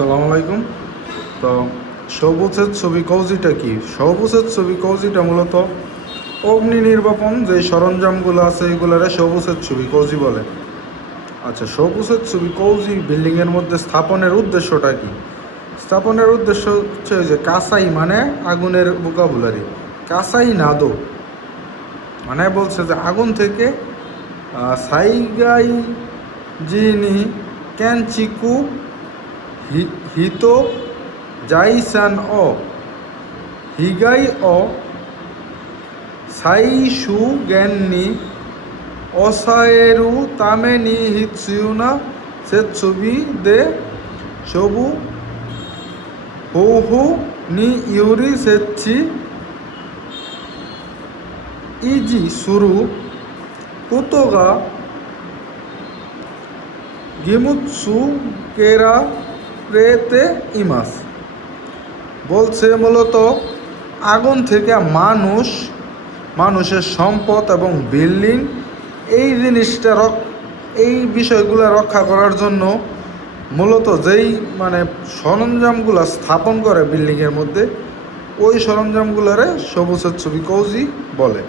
আসসালামু আলাইকুম। তো সবুজের ছবি কৌজিটা কি? সবুজের ছবি কৌজিটা মূলত অগ্নি নির্বাপন যে সরঞ্জামগুলো আছে এগুলারে সবুজের ছবি কৌজি বলে। আচ্ছা, সবুজের ছবি কৌজি বিল্ডিংয়ের মধ্যে স্থাপনের উদ্দেশ্যটা কি? স্থাপনের উদ্দেশ্য হচ্ছে ওই যে কাঁসাই মানে আগুনের ভোকাবুলারি, কাঁসাই নাদো মানে বলছে যে আগুন থেকে সাইগাই জিনি ক্যানচিকু হিতো জাইসান ও হিগাই ও সাইশু গেননি অসায়েরু তামে নি হিৎসুনা সেৎসুবি দে সবু হৌহু নি ইউরি সেচ্ছি ইজি সুরু কুতোগা গিমুৎসু কেরা রেতে ইমাস। বলছে মূলত আগুন থেকে মানুষের সম্পদ এবং বিল্ডিং এই বিষয়গুলো রক্ষা করার জন্য মূলত যেই সরঞ্জামগুলো স্থাপন করে বিল্ডিংয়ের মধ্যে ওই সরঞ্জামগুলোরে সবুজের ছবি কৌজি বলে।